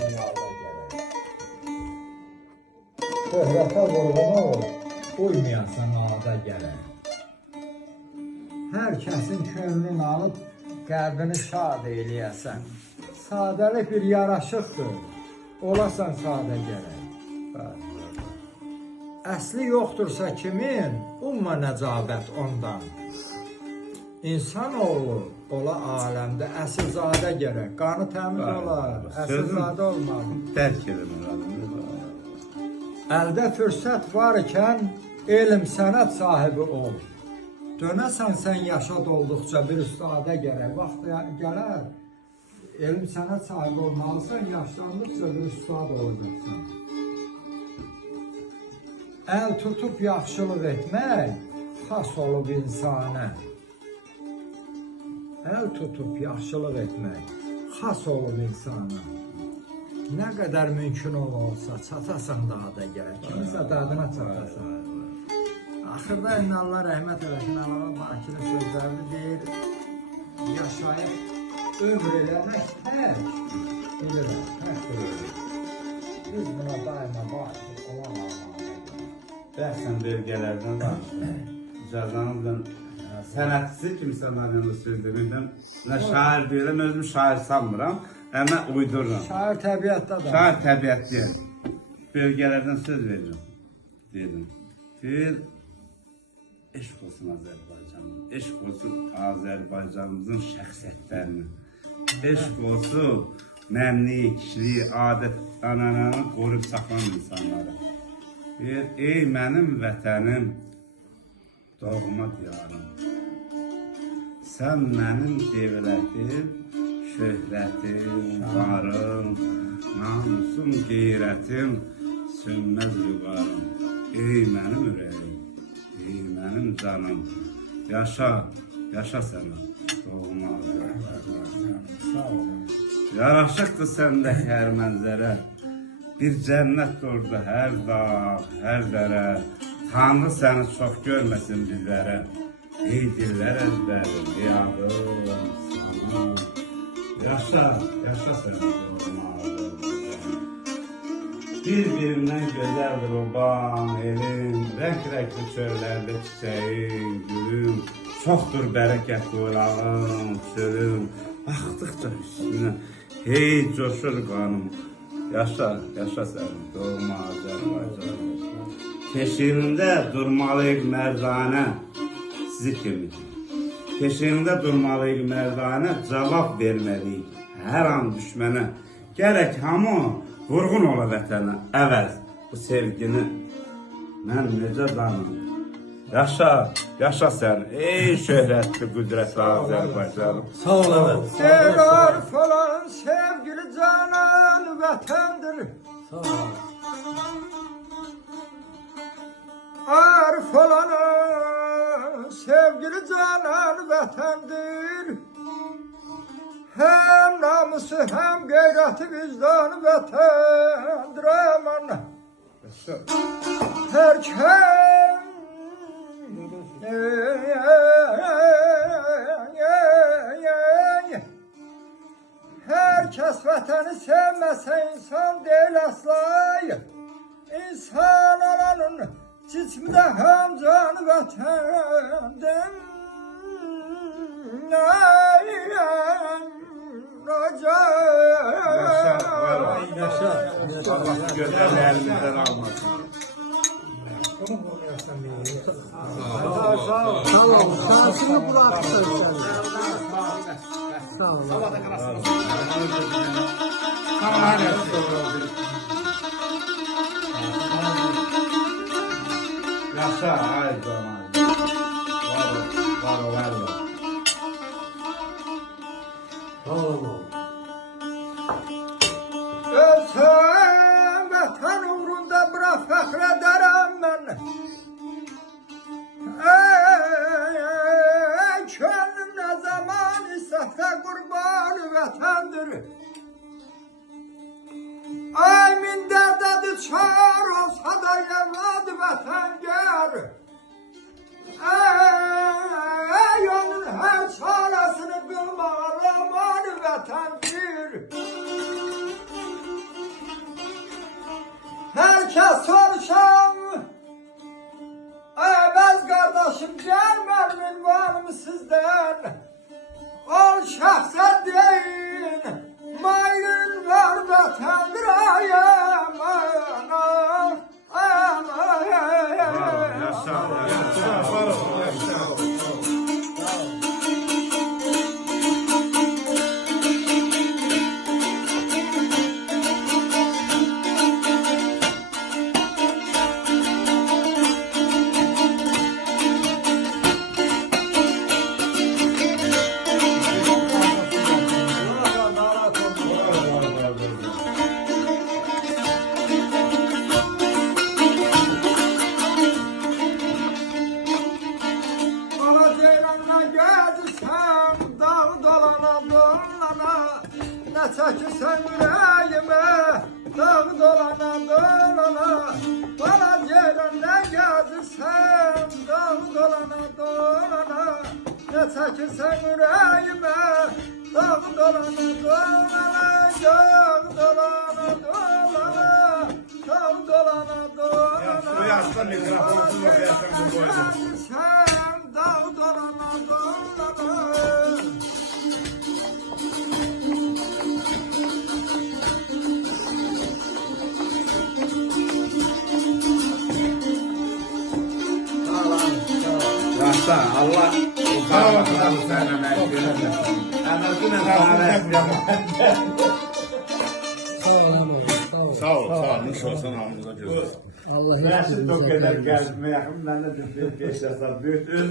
dünyada gerek. Şöhrətə vurğunu uymayasan ada gerek. Hər kəsin könlünü alıb qəlbini şad eləyəsən. Sadəlik bir yaraşıqdır, olasan sadə gerek. Əsli yoxdursa kimin, umma nəcabət ondan. İnsanoğlu ola aləmdə əsilzadə gerek. Qanı təmiz olar, əsilzadə olmaz. Dərk edin. Əldə fürsət varkən elm sənət sahibi ol. Dönəsən sən yaşad olduqca bir üstada gerek. Vaxt gələr, elm sənət sahibi olmalısan, yaşlandıqca bir üstad olacaqsan. Əl tutub yaxşılıq etmək, xas olub insana. Əl tutub yaxşılıq etmək, xas olub insana. Nə qədər mümkün olsa, çatasan daha da gəlir. Kimisə dadına çatasan. Axırda Allah rəhmət eləsin, Əlağa Bakirə sözlərini deyir, yaşayıb, ömür eləmək tək, bilirəm, tək ömür. Biz buna daima bakir olamaz. Bəhsən bölgələrdən danışdım. Cəzanımdan sənətçisi kimsə mənimlə söz demirdim. Nə şair deyirəm, özümü şair sanmıram. Əmə uydururam. Şair təbiətdə da. Şair təbiətli. Bölgələrdən söz verirəm. Dedim. Bir, eşq olsun Azərbaycanım. Eşq olsun Azərbaycanımızın şəxsiyyətlərini. Eşq olsun mənlik, kişilik, adət, anananı qorub saxlayan insanlara. Ey mənim vətənim, doğma diyarım. Sən mənim devlətim, şöhrətim, varım, namusum, qeyrətim, sönməz yuvarım. Ey mənim ürəyim, ey mənim canım, yaşa, yaşa sənə, doğma Azərbaycanım. Yaraşıqdır səndə hər mənzərə, bir cənnət orada hər dağ, hər dərə, Tanrı səni çox görməsin bizlərə. Ey dillər əzbərim, ey ağıl, sanım. Yaşa, yaşa səni doğma Azərbaycanım. Bir-birindən gözəldir oban, elin, rənk-rənkli çöllərdə çiçəyin, gülüm, çoxdur bərəkət qoylağım, çölüm, baxdıqca üstünə, hey coşur qanım. Yaşa, yaşa sən, doğma Azərbaycanım. Keşiyində durmalıyıq mərdanə, sizi kimi. Keşiyində durmalıyıq mərdanə, cavab verməliyik hər an düşmənə. Gərək hamı vurğun ola vətənə, əvəz bu sevgini mən necə danım. Yaşa, yaşa sən, ey şöhrətli, qüdrətli Azərbaycanım. Sağ ol, evet. Sevar falan sevgili canan vətəndir. Sağ ol. Arif olanın sevgili canan vətəndir. Hem namusu hem gayreti vicdanı vətəndir aman. Herkes herkes vətəni sevməsə insan deyil aslay. İnsan olanın cismdə həm canı vətəndir. Yaşa, Allah gözəl əlimizdən almasın. Sağ ol. Şansını bırakırsan. Sağ ol. Yaşa, ay zaman. Var ol. Ölsəm vətən uğrunda bırak fəxr edərəm mən. Könlüm nə zaman İzzətə qurban vətəndir. Ay min dərdə düçar olsa da evlad vətəngər. Ey onun hər çarəsini bilmər aman vətəndir. kez soruşam. Əbəz qardaşım gəlmər ünvanımı sizdən. Ol şəxsən deyin, maylın var da təndirayım. Ne çəkirsən ürəyimə, dağ dolana dolana. Bana ceyran ne gəzirsən, dağ dolana dolana. Ne çəkirsən ürəyimə, dağ dolana dolana. Dağ dolana dolana, dağ dolana dolana. Yasla mikrofonu koyarsan bu boyda. Sen dağ dolana dolana. Yaşa, Allah parmaklarını sənə Anasının Sağ ol, sağ ol. Nuş olsun hamımıza gözler. Allah Məşid o qədər gəlmə yaxın, mən də bir 5 yaşlar böyük.